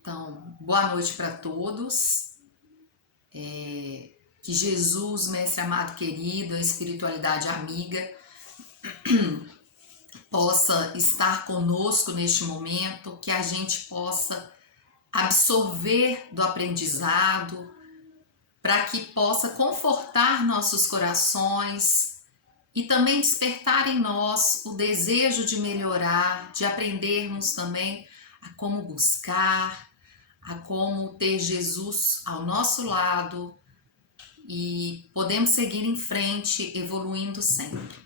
Então, boa noite para todos. Que Jesus, Mestre amado querido, a espiritualidade amiga, possa estar conosco neste momento, que a gente possa absorver do aprendizado, para que possa confortar nossos corações e também despertar em nós o desejo de melhorar, de aprendermos também a como buscar, a como ter Jesus ao nosso lado e podemos seguir em frente, evoluindo sempre.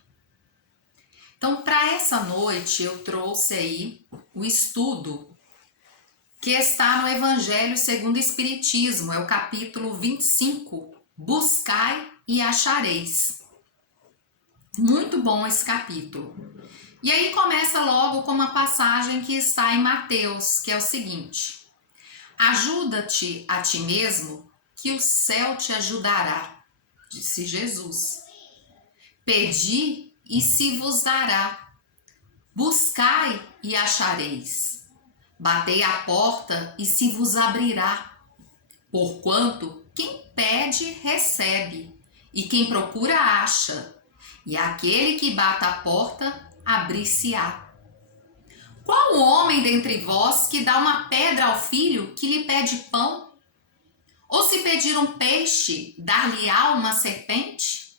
Então, para essa noite, eu trouxe aí o estudo que está no Evangelho segundo o Espiritismo, é o capítulo 25, Buscai e Achareis. Muito bom esse capítulo. E aí começa logo com uma passagem que está em Mateus, que é o seguinte: ajuda-te a ti mesmo, que o céu te ajudará, disse Jesus. Pedi e se vos dará. Buscai e achareis. Batei à porta e se vos abrirá. Porquanto quem pede, recebe, e quem procura, acha, e aquele que bate à porta, abrir-se-á. Qual homem dentre vós que dá uma pedra ao filho que lhe pede pão? Ou se pedir um peixe, dar-lhe-á uma serpente?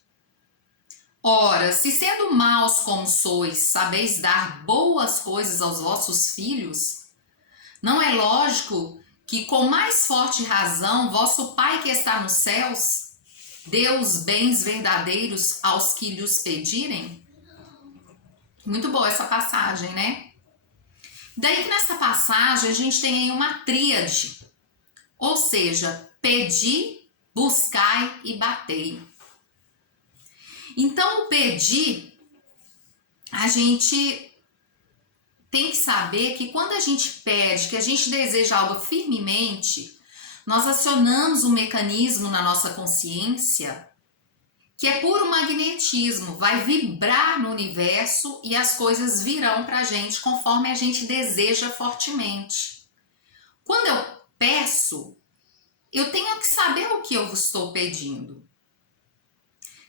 Ora, se sendo maus como sois, sabeis dar boas coisas aos vossos filhos, não é lógico que com mais forte razão vosso Pai que está nos céus dê os bens verdadeiros aos que lhes pedirem? Muito boa essa passagem, né? Daí que nessa passagem a gente tem aí uma tríade, ou seja, pedi, buscai e batei. Então, o pedir, a gente tem que saber que quando a gente pede, que a gente deseja algo firmemente, nós acionamos um mecanismo na nossa consciência que é puro magnetismo, vai vibrar no universo e as coisas virão para a gente conforme a gente deseja fortemente. Quando eu peço, eu tenho que saber o que eu estou pedindo.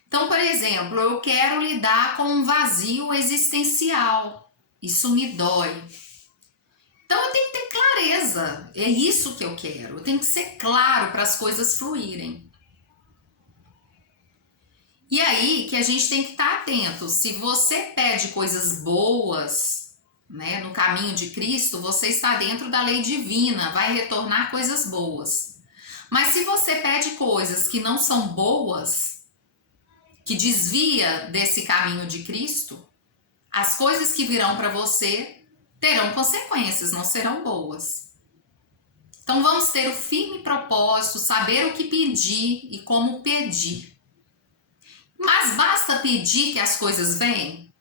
Então, por exemplo, eu quero lidar com um vazio existencial. Isso me dói. Então, eu tenho que ter clareza. É isso que eu quero. Eu tenho que ser claro para as coisas fluírem. E aí que a gente tem que estar atento. Se você pede coisas boas, né, no caminho de Cristo, você está dentro da lei divina, vai retornar coisas boas. Mas se você pede coisas que não são boas, que desvia desse caminho de Cristo, as coisas que virão para você terão consequências, não serão boas. Então vamos ter o firme propósito, saber o que pedir e como pedir. Mas basta pedir que as coisas vêm?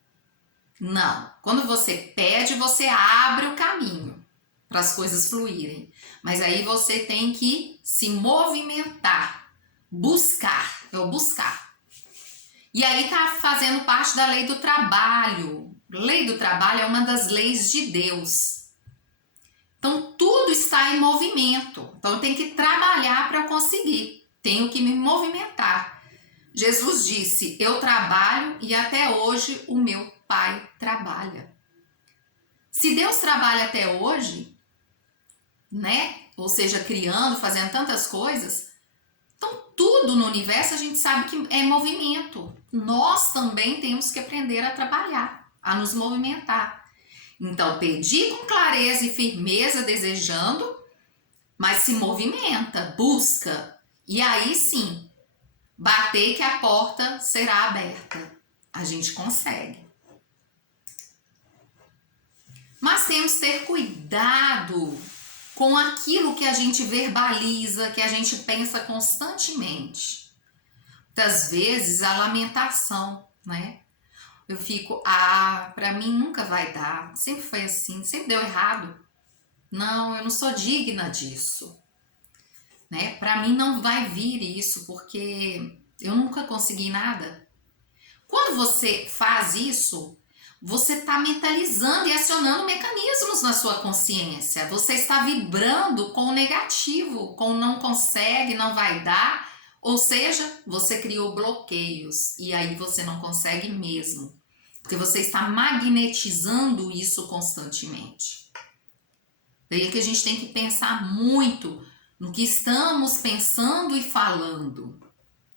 Não. Quando você pede, você abre o caminho para as coisas fluírem. Mas aí você tem que se movimentar, buscar, é o buscar. E aí está fazendo parte da lei do trabalho. Lei do trabalho é uma das leis de Deus. Então tudo está em movimento. Então eu tenho que trabalhar para conseguir. Tenho que me movimentar. Jesus disse, eu trabalho e até hoje o meu Pai trabalha. Se Deus trabalha até hoje, né? Ou seja, criando, fazendo tantas coisas, então tudo no universo a gente sabe que é movimento. Nós também temos que aprender a trabalhar, a nos movimentar. Então, pedir com clareza e firmeza, desejando, mas se movimenta, busca. E aí sim, bater que a porta será aberta. A gente consegue. Mas temos que ter cuidado com aquilo que a gente verbaliza, que a gente pensa constantemente. Muitas vezes a lamentação, né? Eu fico, para mim nunca vai dar. Sempre foi assim, sempre deu errado. Não, eu não sou digna disso. Né? Para mim não vai vir isso, porque eu nunca consegui nada. Quando você faz isso, você está mentalizando e acionando mecanismos na sua consciência. Você está vibrando com o negativo, com não consegue, não vai dar. Ou seja, você criou bloqueios e aí você não consegue mesmo. Porque você está magnetizando isso constantemente. Daí que a gente tem que pensar muito no que estamos pensando e falando.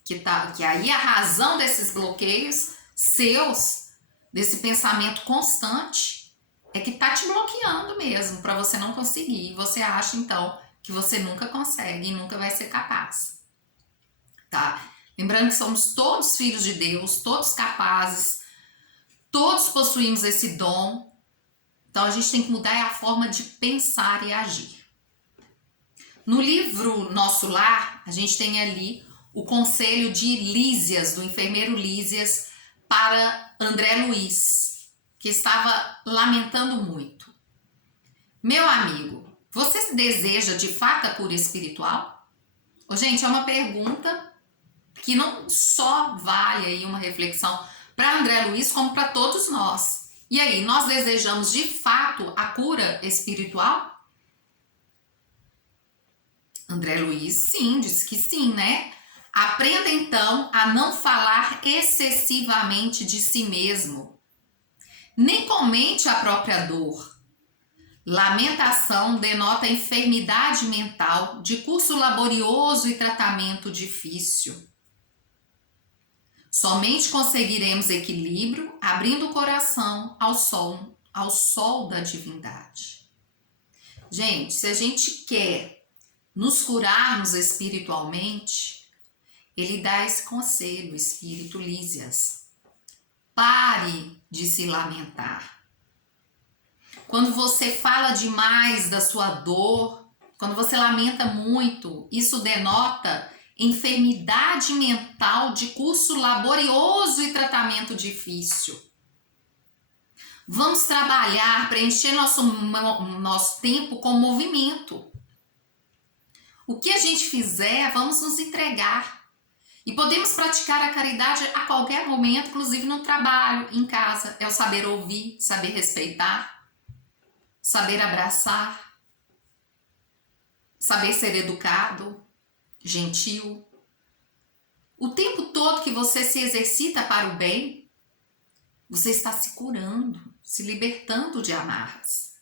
Que aí a razão desses bloqueios seus, desse pensamento constante, é que tá te bloqueando mesmo, para você não conseguir. E você acha, então, que você nunca consegue e nunca vai ser capaz. Tá? Lembrando que somos todos filhos de Deus, todos capazes, todos possuímos esse dom. Então a gente tem que mudar a forma de pensar e agir. No livro Nosso Lar, a gente tem ali o conselho de Lísias, do enfermeiro Lísias, para André Luiz, que estava lamentando muito. Meu amigo, você deseja de fato a cura espiritual? Gente, é uma pergunta que não só vale aí uma reflexão para André Luiz, como para todos nós. E aí, nós desejamos de fato a cura espiritual? André Luiz, sim, disse que sim, né? Aprenda então a não falar excessivamente de si mesmo. Nem comente a própria dor. Lamentação denota enfermidade mental de curso laborioso e tratamento difícil. Somente conseguiremos equilíbrio abrindo o coração ao sol da divindade. Gente, se a gente quer nos curarmos espiritualmente, ele dá esse conselho, o Espírito Lísias. Pare de se lamentar. Quando você fala demais da sua dor, quando você lamenta muito, isso denota enfermidade mental de curso laborioso e tratamento difícil. Vamos trabalhar, preencher nosso tempo com movimento. O que a gente fizer, vamos nos entregar. E podemos praticar a caridade a qualquer momento, inclusive no trabalho, em casa. É o saber ouvir, saber respeitar, saber abraçar, saber ser educado, gentil. O tempo todo que você se exercita para o bem, você está se curando, se libertando de amarras.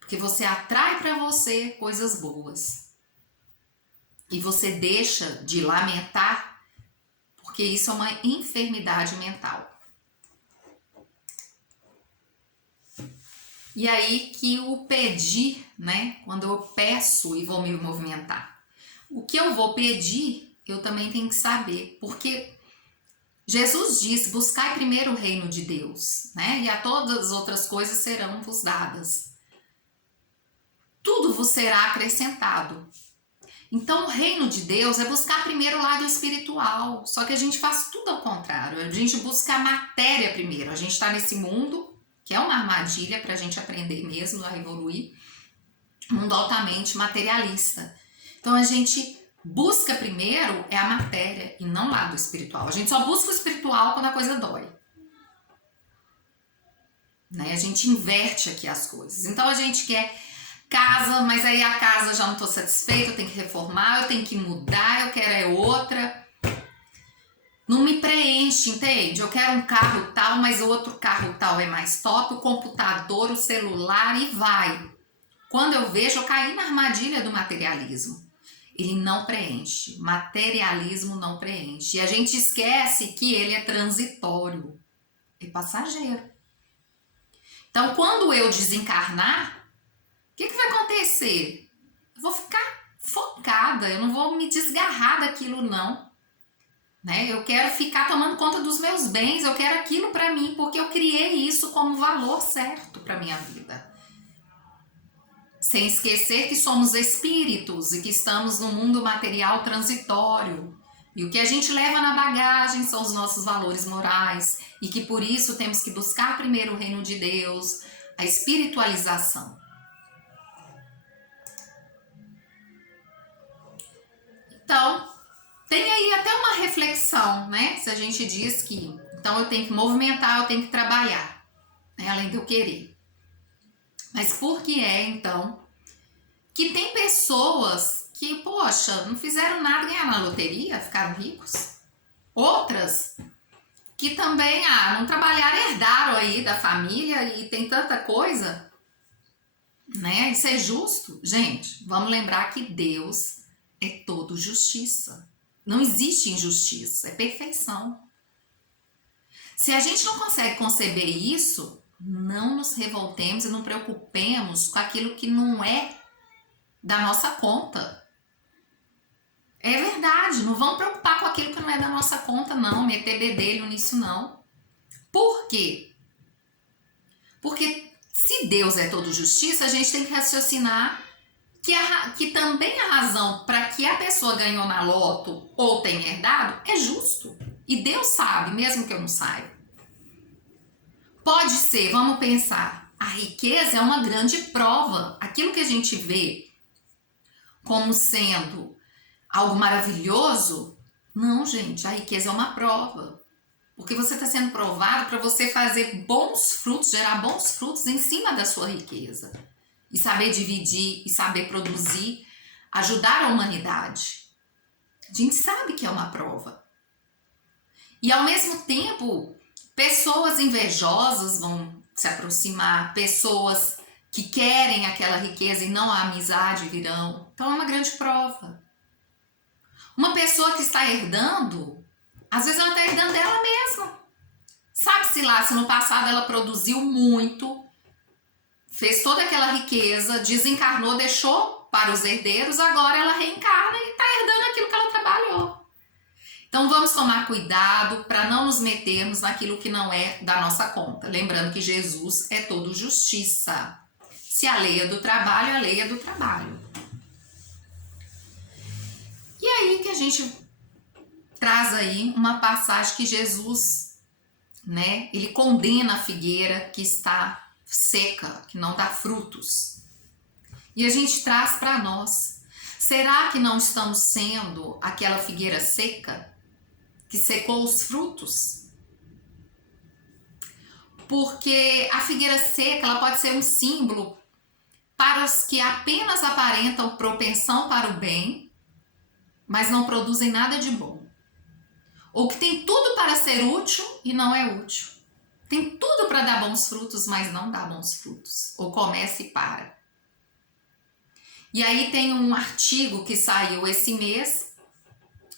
Porque você atrai para você coisas boas. E você deixa de lamentar, porque isso é uma enfermidade mental. E aí que o pedir, né? Quando eu peço e vou me movimentar. O que eu vou pedir, eu também tenho que saber. Porque Jesus disse, buscai primeiro o reino de Deus, né? E a todas as outras coisas serão vos dadas. Tudo vos será acrescentado. Então, o reino de Deus é buscar primeiro o lado espiritual. Só que a gente faz tudo ao contrário. A gente busca a matéria primeiro. A gente está nesse mundo, que é uma armadilha para a gente aprender mesmo, a evoluir. Mundo altamente materialista. Então, a gente busca primeiro é a matéria e não o lado espiritual. A gente só busca o espiritual quando a coisa dói. Né? A gente inverte aqui as coisas. Então, a gente quer casa, mas aí a casa já não estou satisfeita, eu tenho que reformar, eu tenho que mudar, eu quero é outra. Não me preenche, entende? Eu quero um carro tal, mas o outro carro tal é mais top, o computador, o celular e vai. Quando eu vejo, eu caí na armadilha do materialismo. Ele não preenche, materialismo não preenche. E a gente esquece que ele é transitório, é passageiro. Então, quando eu desencarnar, o que vai acontecer? Eu vou ficar focada, eu não vou me desgarrar daquilo não. Né? Eu quero ficar tomando conta dos meus bens, eu quero aquilo para mim, porque eu criei isso como valor certo para minha vida. Sem esquecer que somos espíritos e que estamos no mundo material transitório. E o que a gente leva na bagagem são os nossos valores morais e que por isso temos que buscar primeiro o reino de Deus, a espiritualização. Então, tem aí até uma reflexão, né? Se a gente diz que, então eu tenho que movimentar, eu tenho que trabalhar. né? Além de eu querer. Mas por que é, então, que tem pessoas que, poxa, não fizeram nada, ganharam na loteria, ficaram ricos? Outras que também, não trabalharam, herdaram aí da família e tem tanta coisa, né? Isso é justo? Gente, vamos lembrar que Deus é todo justiça. Não existe injustiça, é perfeição. Se a gente não consegue conceber isso, não nos revoltemos e não preocupemos com aquilo que não é da nossa conta. É verdade, não vamos preocupar com aquilo que não é da nossa conta, não, meter bedelho nisso, não. Por quê? Porque se Deus é todo justiça, a gente tem que raciocinar que também a razão para que a pessoa ganhou na loto ou tenha herdado é justo. E Deus sabe, mesmo que eu não saiba. Pode ser, vamos pensar, a riqueza é uma grande prova. Aquilo que a gente vê como sendo algo maravilhoso, não, gente, a riqueza é uma prova. Porque você está sendo provado para você fazer bons frutos, gerar bons frutos em cima da sua riqueza. E saber dividir, e saber produzir, ajudar a humanidade. A gente sabe que é uma prova. E ao mesmo tempo, pessoas invejosas vão se aproximar, pessoas que querem aquela riqueza e não a amizade virão. Então é uma grande prova. Uma pessoa que está herdando, às vezes ela está herdando dela mesma. Sabe-se lá se no passado ela produziu muito, fez toda aquela riqueza, desencarnou, deixou para os herdeiros, agora ela reencarna e está herdando aquilo que ela trabalhou. Então vamos tomar cuidado para não nos metermos naquilo que não é da nossa conta. Lembrando que Jesus é todo justiça. Se a lei é do trabalho, a lei é do trabalho. E aí que a gente traz aí uma passagem que Jesus, né, ele condena a figueira que está seca, que não dá frutos. E a gente traz para nós. Será que não estamos sendo aquela figueira seca que secou os frutos? Porque a figueira seca, ela pode ser um símbolo para os que apenas aparentam propensão para o bem, mas não produzem nada de bom. Ou que tem tudo para ser útil e não é útil. Tem tudo para dar bons frutos, mas não dá bons frutos. Ou começa e para. E aí tem um artigo que saiu esse mês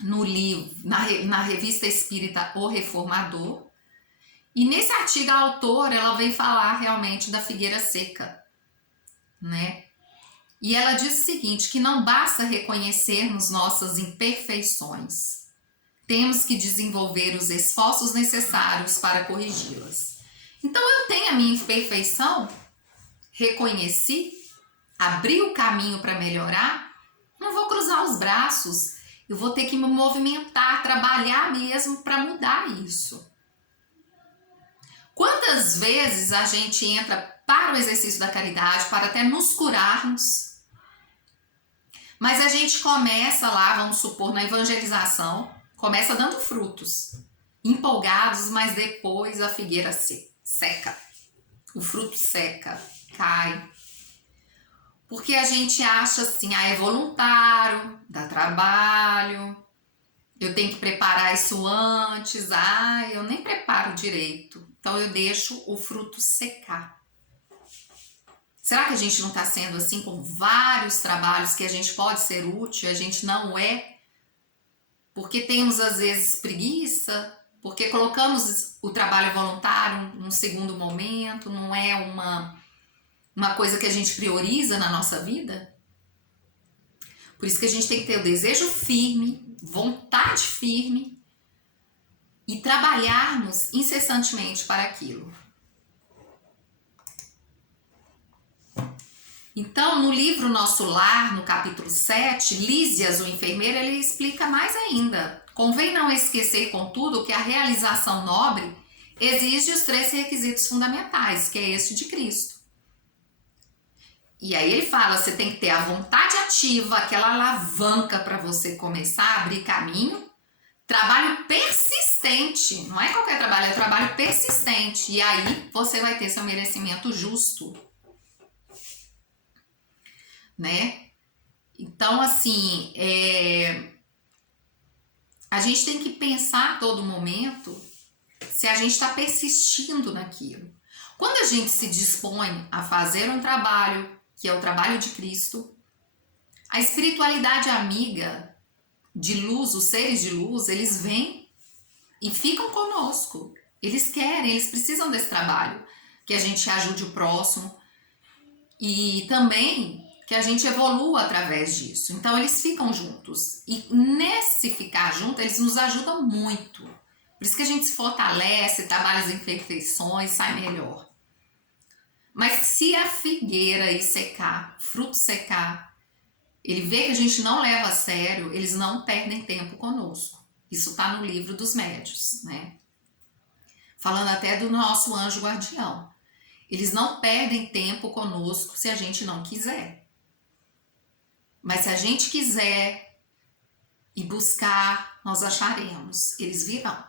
no livro, na revista espírita O Reformador. E nesse artigo a autora ela vem falar realmente da figueira seca, né? E ela diz o seguinte, que não basta reconhecermos nossas imperfeições. Temos que desenvolver os esforços necessários para corrigi-las. Então eu tenho a minha imperfeição, reconheci, abri o caminho para melhorar, não vou cruzar os braços, eu vou ter que me movimentar, trabalhar mesmo para mudar isso. Quantas vezes a gente entra para o exercício da caridade, para até nos curarmos, mas a gente começa lá, vamos supor, na evangelização, começa dando frutos, empolgados, mas depois a figueira seca, o fruto seca, cai. Porque a gente acha assim, é voluntário, dá trabalho, eu tenho que preparar isso antes, eu nem preparo direito, então eu deixo o fruto secar. Será que a gente não está sendo assim com vários trabalhos que a gente pode ser útil e a gente não é? Porque temos às vezes preguiça, porque colocamos o trabalho voluntário num segundo momento, não é uma coisa que a gente prioriza na nossa vida. Por isso que a gente tem que ter o desejo firme, vontade firme e trabalharmos incessantemente para aquilo. Então, no livro Nosso Lar, no capítulo 7, Lísias, o enfermeiro, ele explica mais ainda. Convém não esquecer, contudo, que a realização nobre exige os 3 requisitos fundamentais, que é este de Cristo. E aí ele fala, você tem que ter a vontade ativa, aquela alavanca para você começar a abrir caminho, Trabalho persistente, não é qualquer trabalho, é trabalho persistente. E aí você vai ter seu merecimento justo, né? Então, assim, a gente tem que pensar a todo momento se a gente está persistindo naquilo. Quando a gente se dispõe a fazer um trabalho, que é o trabalho de Cristo, a espiritualidade amiga de luz, os seres de luz, eles vêm e ficam conosco. Eles querem, eles precisam desse trabalho, que a gente ajude o próximo e também que a gente evolua através disso. Então eles ficam juntos e nesse ficar junto eles nos ajudam muito. Por isso que a gente se fortalece, trabalha as imperfeições, sai melhor. Mas se a figueira aí secar, fruto secar, ele vê que a gente não leva a sério, eles não perdem tempo conosco. Isso está no livro dos médiuns, né? Falando até do nosso anjo guardião. Eles não perdem tempo conosco se a gente não quiser. Mas se a gente quiser e buscar, nós acharemos. Eles virão.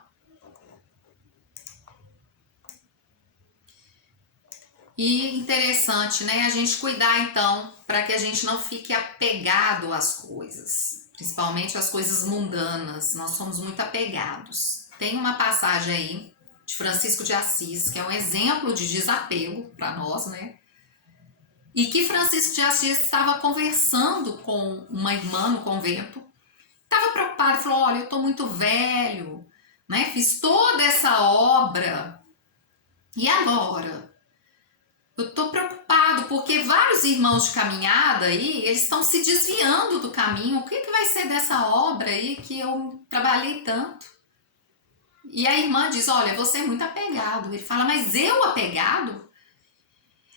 E interessante, né? A gente cuidar então para que a gente não fique apegado às coisas, principalmente às coisas mundanas. Nós somos muito apegados. Tem uma passagem aí de Francisco de Assis, que é um exemplo de desapego para nós, né? E que Francisco de Assis estava conversando com uma irmã no convento, estava preocupado, falou: olha, eu estou muito velho, né? Fiz toda essa obra, e agora? Eu estou preocupado porque vários irmãos de caminhada aí, eles estão se desviando do caminho. O que vai ser dessa obra aí que eu trabalhei tanto? E a irmã diz: olha, você é muito apegado. Ele fala: mas eu apegado?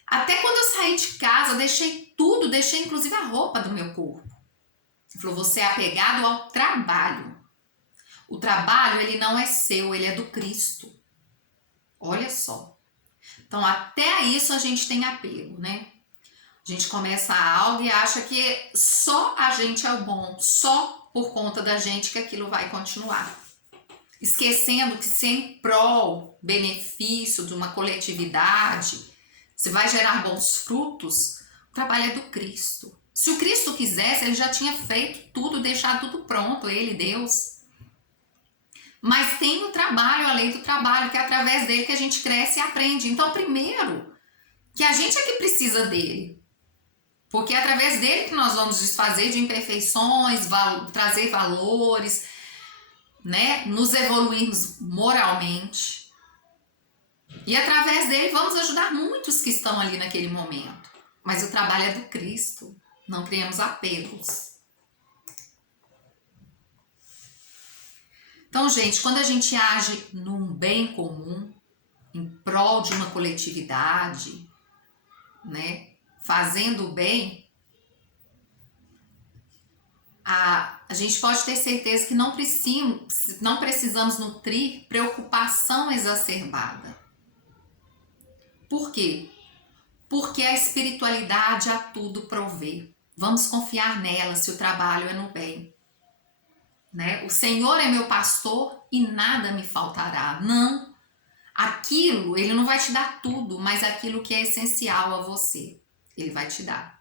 Até quando eu saí de casa, deixei tudo, deixei inclusive a roupa do meu corpo. Ele falou: você é apegado ao trabalho. O trabalho, ele não é seu, ele é do Cristo. Olha só. Então, até isso a gente tem apego, né? A gente começa algo e acha que só a gente é o bom, só por conta da gente que aquilo vai continuar. Esquecendo que se em prol, benefício de uma coletividade, se vai gerar bons frutos, o trabalho é do Cristo. Se o Cristo quisesse, ele já tinha feito tudo, deixado tudo pronto, ele, Deus. Mas tem o trabalho, a lei do trabalho, que é através dele que a gente cresce e aprende. Então, primeiro, que a gente é que precisa dele. Porque é através dele que nós vamos desfazer de imperfeições, trazer valores, né? Nos evoluirmos moralmente. E através dele vamos ajudar muitos que estão ali naquele momento. Mas o trabalho é do Cristo. Não criamos apegos. Então, gente, quando a gente age num bem comum, em prol de uma coletividade, né, fazendo o bem, a gente pode ter certeza que não precisamos nutrir preocupação exacerbada. Por quê? Porque a espiritualidade a tudo provê. Vamos confiar nela se o trabalho é no bem. Né? O Senhor é meu pastor e nada me faltará. Não. Aquilo, ele não vai te dar tudo, mas aquilo que é essencial a você, ele vai te dar.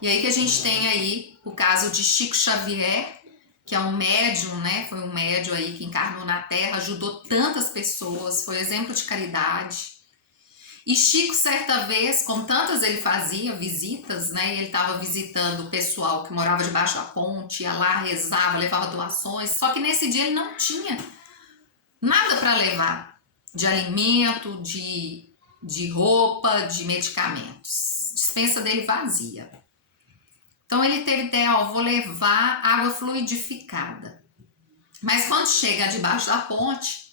E aí que a gente tem aí o caso de Chico Xavier, que é um médium, né? Foi um médium aí que encarnou na Terra, ajudou tantas pessoas, foi exemplo de caridade. E Chico, certa vez, como tantas ele fazia visitas, né? Ele estava visitando o pessoal que morava debaixo da ponte, ia lá, rezava, levava doações. Só que nesse dia ele não tinha nada para levar de alimento, de roupa, de medicamentos. Dispensa dele vazia. Então ele teve ideia: ó, vou levar água fluidificada. Mas quando chega debaixo da ponte,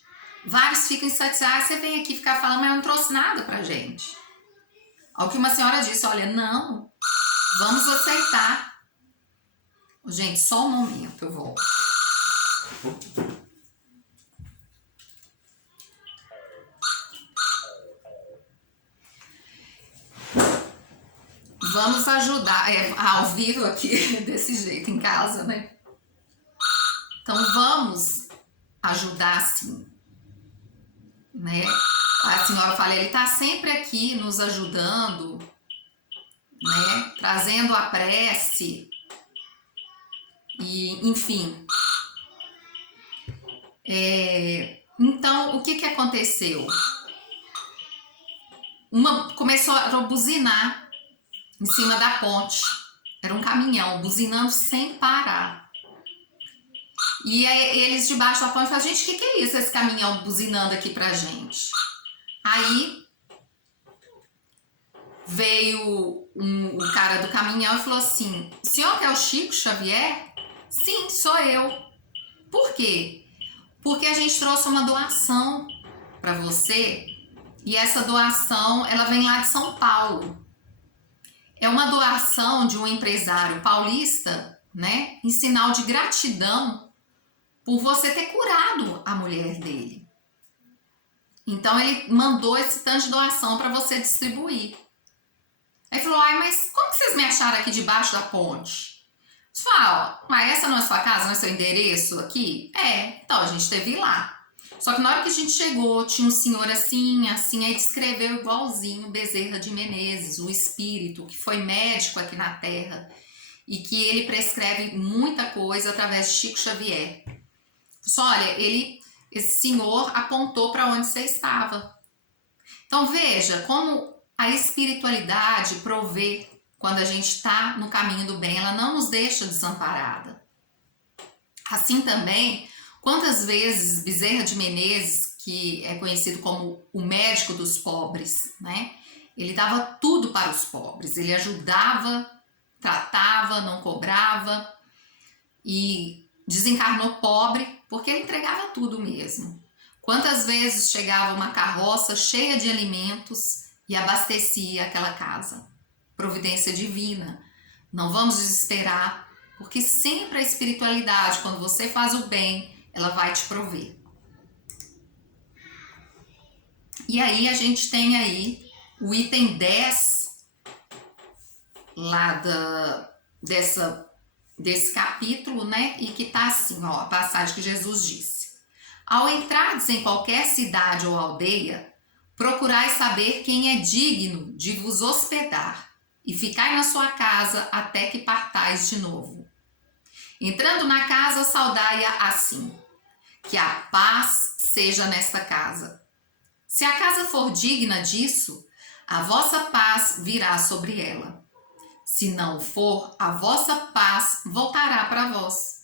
vários ficam insatisfeitos. Você vem aqui ficar falando, mas eu não trouxe nada pra gente. Ao que uma senhora disse: olha, não, vamos aceitar. Gente, só um momento, eu volto. Vamos ajudar, ao vivo aqui, desse jeito, em casa, né? Então vamos ajudar sim, né? A senhora fala, ele está sempre aqui nos ajudando, né? Trazendo a prece e, enfim. Então, o que aconteceu? Começou a buzinar em cima da ponte. Era um caminhão buzinando sem parar. E aí, eles debaixo da ponte falaram, gente, o que é isso, esse caminhão buzinando aqui pra gente? Aí veio o cara do caminhão e falou assim, o senhor que é o Chico Xavier? Sim, sou eu. Por quê? Porque a gente trouxe uma doação para você e essa doação ela vem lá de São Paulo. É uma doação de um empresário paulista, né? Em sinal de gratidão por você ter curado a mulher dele. Então ele mandou esse tanto de doação para você distribuir. Aí falou, ai, mas como que vocês me acharam aqui debaixo da ponte? Você fala, mas essa não é sua casa, não é seu endereço aqui? Então a gente teve lá. Só que na hora que a gente chegou, tinha um senhor assim, aí descreveu igualzinho Bezerra de Menezes, o espírito que foi médico aqui na Terra e que ele prescreve muita coisa através de Chico Xavier. Só olha, esse senhor apontou para onde você estava. Então veja como a espiritualidade provê quando a gente está no caminho do bem, ela não nos deixa desamparada. Assim também, quantas vezes Bezerra de Menezes, que é conhecido como o médico dos pobres, né? Ele dava tudo para os pobres, ele ajudava, tratava, não cobrava e desencarnou pobre porque ele entregava tudo mesmo. Quantas vezes chegava uma carroça cheia de alimentos e abastecia aquela casa? Providência divina. Não vamos desesperar, porque sempre a espiritualidade, quando você faz o bem, ela vai te prover. E aí a gente tem aí o item 10 lá desse capítulo, né? E que tá assim, ó, a passagem que Jesus disse. Ao entrardes em qualquer cidade ou aldeia, procurai saber quem é digno de vos hospedar e ficai na sua casa até que partais de novo. Entrando na casa, saudai-a assim, que a paz seja nesta casa. Se a casa for digna disso, a vossa paz virá sobre ela. Se não for, a vossa paz voltará para vós.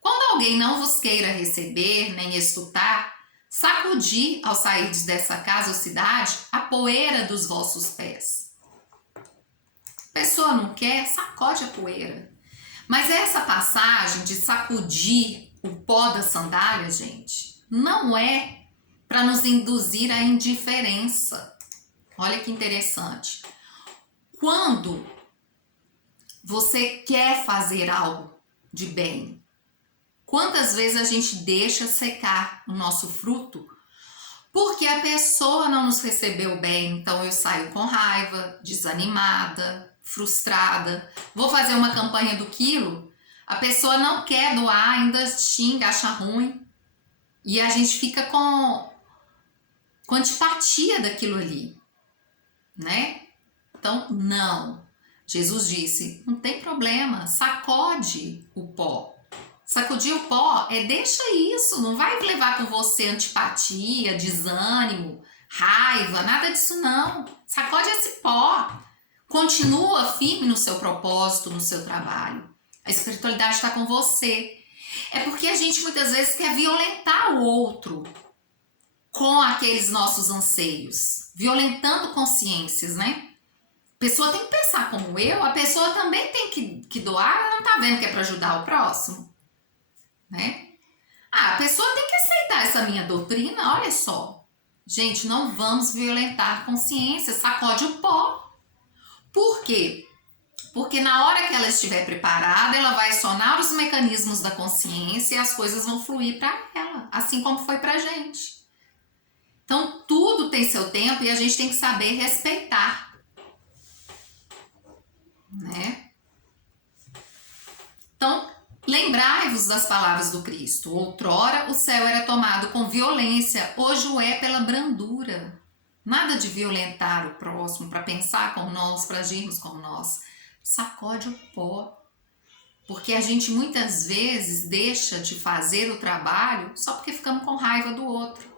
Quando alguém não vos queira receber, nem escutar, sacudi ao sairdes dessa casa ou cidade a poeira dos vossos pés. A pessoa não quer, sacode a poeira. Mas essa passagem de sacudir o pó da sandália, gente, não é para nos induzir à indiferença. Olha que interessante. Quando você quer fazer algo de bem, quantas vezes a gente deixa secar o nosso fruto porque a pessoa não nos recebeu bem, então eu saio com raiva, desanimada, frustrada. Vou fazer uma campanha do quilo, a pessoa não quer doar, ainda xinga, acha ruim. E a gente fica com antipatia daquilo ali, né? Então, não. Jesus disse, não tem problema, sacode o pó. Sacudir o pó deixa isso, não vai levar com você antipatia, desânimo, raiva, nada disso não. Sacode esse pó. Continua firme no seu propósito, no seu trabalho. A espiritualidade está com você. É porque a gente muitas vezes quer violentar o outro com aqueles nossos anseios, violentando consciências, né? A pessoa tem que pensar como eu, a pessoa também tem que doar, ela não tá vendo que é para ajudar o próximo, né? A pessoa tem que aceitar essa minha doutrina, olha só. Gente, não vamos violentar consciência, sacode o pó. Por quê? Porque na hora que ela estiver preparada, ela vai acionar os mecanismos da consciência e as coisas vão fluir para ela, assim como foi pra gente. Então, tudo tem seu tempo e a gente tem que saber respeitar, né? Então, Lembrai-vos das palavras do Cristo. Outrora o céu era tomado com violência, hoje o é pela brandura. Nada de violentar o próximo para pensar como nós, para agirmos como nós. Sacode o pó. Porque a gente muitas vezes deixa de fazer o trabalho só porque ficamos com raiva do outro.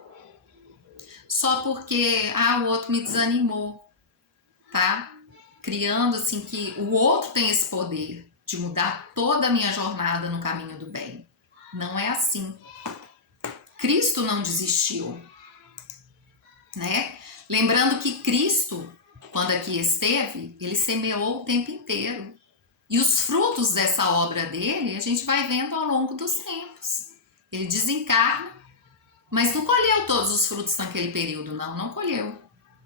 Só porque o outro me desanimou, tá? Criando assim que o outro tem esse poder de mudar toda a minha jornada no caminho do bem. Não é assim. Cristo não desistiu, né? Lembrando que Cristo, quando aqui esteve, ele semeou o tempo inteiro. E os frutos dessa obra dele, a gente vai vendo ao longo dos tempos. Ele desencarna, mas não colheu todos os frutos naquele período, não colheu,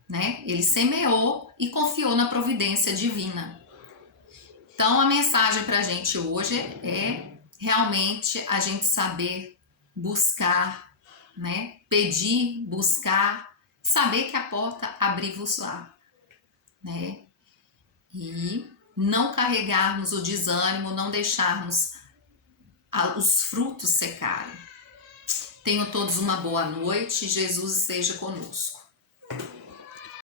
né? Ele semeou e confiou na providência divina. Então, a mensagem para a gente hoje é realmente a gente saber buscar, né? Pedir, buscar, saber que a porta abrir-vos-á, né? E não carregarmos o desânimo, não deixarmos os frutos secarem. Tenham todos uma boa noite, Jesus esteja conosco.